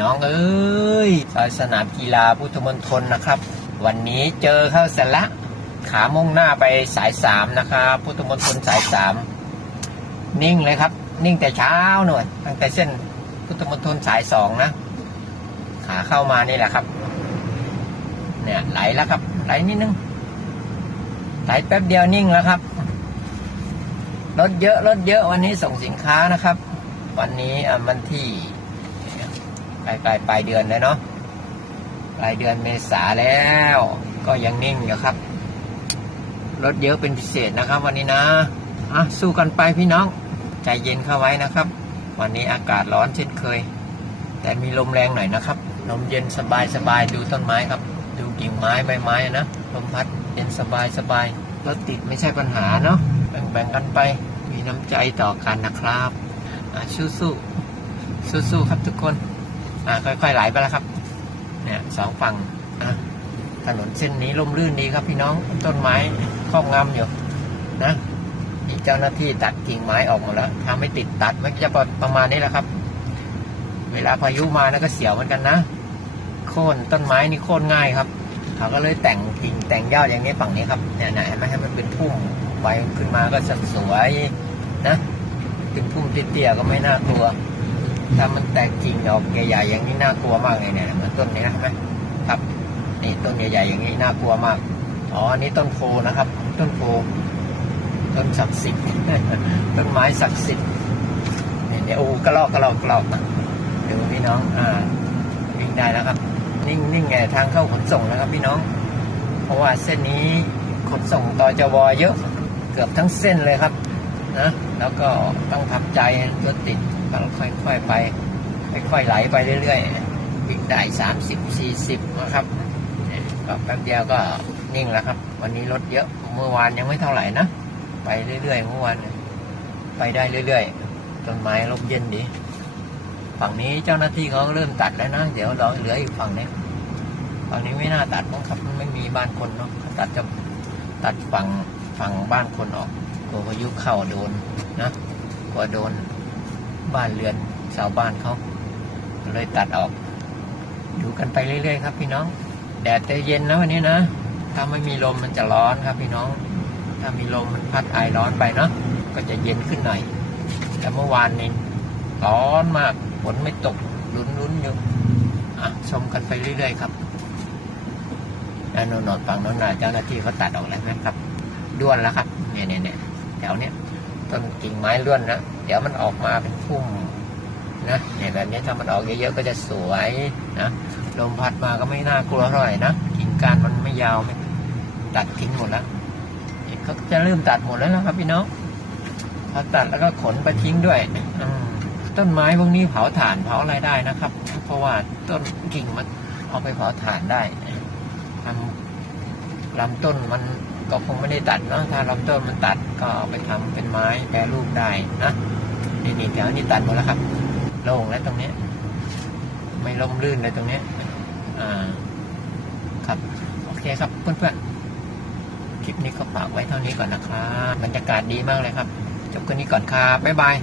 น้องเอ้ยซอยสนามกีฬาพุทธมณฑลนะครับ วันนี้เจอเข้าเสร็จละ ขามุ่งหน้าไปสายสามนะครับพุทธมณฑลสายสามนิ่งเลยครับ นิ่งแต่เช้าหน่อยตั้งแต่เส้นพุทธมณฑลสายสองนะ ขาเข้ามานี่แหละครับ เนี่ยไหลแล้วครับ ไหลนิดนึงไหลแป๊บเดียวนิ่งแล้วครับรถเยอะรถเยอะวันนี้ส่งสินค้านะครับ วันนี้อะวันที่ ลายปลายปลายเดือนเลยเนาะปลายเดือนเมษาแล้ว ก็ยังนิ่งอยู่ครับรถเยอะเป็นพิเศษนะครับ วันนี้นะอะสู้กันไปพี่น้องใจเย็นเข้าไว้นะครับ วันนี้อากาศร้อนเช่นเคย แต่มีลมแรงหน่อยนะครับลมเย็นสบายสบายดูต้นไม้ครับ ดูกิ่งไม้ใบไม้นะลมพัดเย็นสบายสบายรถติดไม่ใช่ปัญหาเนาะแบ่งๆกันไปมีน้ำใจต่อกันนะครับอ่าสู้สู้สู้สู้ครับทุกคน อ่าค่อยๆไหลไปแล้วครับ เนี่ยสองฝั่งอะถนนเส้นนี้ร่มรื่นดีครับ พี่น้องต้นไม้ครอบงำอยู่นะมีเจ้าหน้าที่ตัดกิ่งไม้ออกหมดแล้วทำให้ติดตัดมันจะประมาณนี้แหละครับ เวลาพายุมานะก็เสียวเหมือนกันนะโค่นต้นไม้นี่โค่นง่ายครับเขาก็เลยแต่งกิ่งแต่งยอดอย่างนี้ฝั่งนี้ครับเนี่ยนะเห็นไหมให้มันเป็นพุ่มใบขึ้นมาก็จะสวยนะเป็นพุ่มเตี้ยๆก็ไม่น่ากลัว ถ้ามันแตกกิ่งออกใหญ่ๆอย่างนี้น่ากลัวมากเลยเนี่ยเหมือนต้นนี้นะเห็นไหมครับนี่ต้นใหญ่ๆอย่างนี้น่ากลัวมากอ๋ออันนี้ต้นโพนะครับ ต้นโพต้นศักดิ์สิทธิ์ต้นไม้ศักดิ์สิทธิ์เนี่ยโอ้กระลอกกระลอกกระลอกเดี๋ยวพี่น้องอ่าวิ่งได้แล้วครับ นิ่งนิ่งไงทางเข้าขนส่งนะครับ พี่น้อง เพราะว่าเส้นนี้ขนส่งต่อจวเยอะ เกือบทั้งเส้นเลยครับ นะแล้วก็ต้องทำใจรถติดต้องค่อย ๆ ไป ค่อยๆไหลไปเรื่อยๆวิ่งได้สามสิบสี่สิบนะครับก็แป๊บเดียวก็นิ่งแล้วครับ วันนี้รถเยอะเมื่อวานยังไม่เท่าไหร่นะไปเรื่อยๆเมื่อวานไปได้เรื่อยๆต้นไม้ร่มเย็นดีฝั่งนี้เจ้าหน้าที่เขาเริ่มตัดแล้วนะเดี๋ยวเราเหลืออีกฝั่งนี้ฝั่งนี้ไม่น่าตัดมั้งครับ มันไม่มีบ้านคนเนาะตัดจะตัดฝั่งฝั่งบ้านคนออก วพายุเข้าโดนนะกลัวโดนบ้านเรือนชาวบ้านเขาเลยตัดออกอยู่กันไปเรื่อยๆครับ พี่น้อง แดดจะเย็นนะวันนี้นะ ถ้าไม่มีลมมันจะร้อนครับพี่น้อง ถ้ามีลมมันพัดไอร้อนไปเนาะก็จะเย็นขึ้นหน่อย แต่เมื่อวานนี้ร้อนมากฝนไม่ตกลุ้นๆอยู่อะชมกันไปเรื่อยๆครับแล้วโนนฝั่งน้นน่ะเจ้าหน้าที่เขาตัดออกแล้วนะครับ ด้วนแล้วครับ เนี่ยเนี่ยเนี่ย แถวเนี้ยต้นกิ่งไม้ล้วนนะเดี๋ยวมันออกมาเป็นพุ่มนะเนี่ยแบบนี้ถ้ามันออกเยอะๆก็จะสวยนะลมพัดมาก็ไม่น่ากลัวเท่าไหร่นะกิ่งก้านมันไม่ยาวไม่ตัดทิ้งหมดแล้วเขาจะเริ่มตัดหมดแล้วนะครับพี่น้องพอตัดแล้วก็ขนไปทิ้งด้วยต้นไม้พวกนี้เผาถ่านเผาอะไรได้นะครับ เพราะว่าต้นกิ่งมันเอาไปเผาถ่านได้ทำลำต้นมัน ก็คงไม่ได้ตัดเนาะถ้าลำต้นมันตัดก็ไปทำเป็นไม้แปรรูปได้นะนี่นี่แถวนี้ตัดหมดแล้วครับโล่งแล้วตรงเนี้ยไม่ล่มลื่นเลยตรงเนี้ยอ่าครับโอเคครับเพื่อนๆคลิปนี้ก็ฝากไว้เท่านี้ก่อนนะครับบรรยากาศดีมากเลยครับจบกันนี้ก่อนครับบ๊ายบาย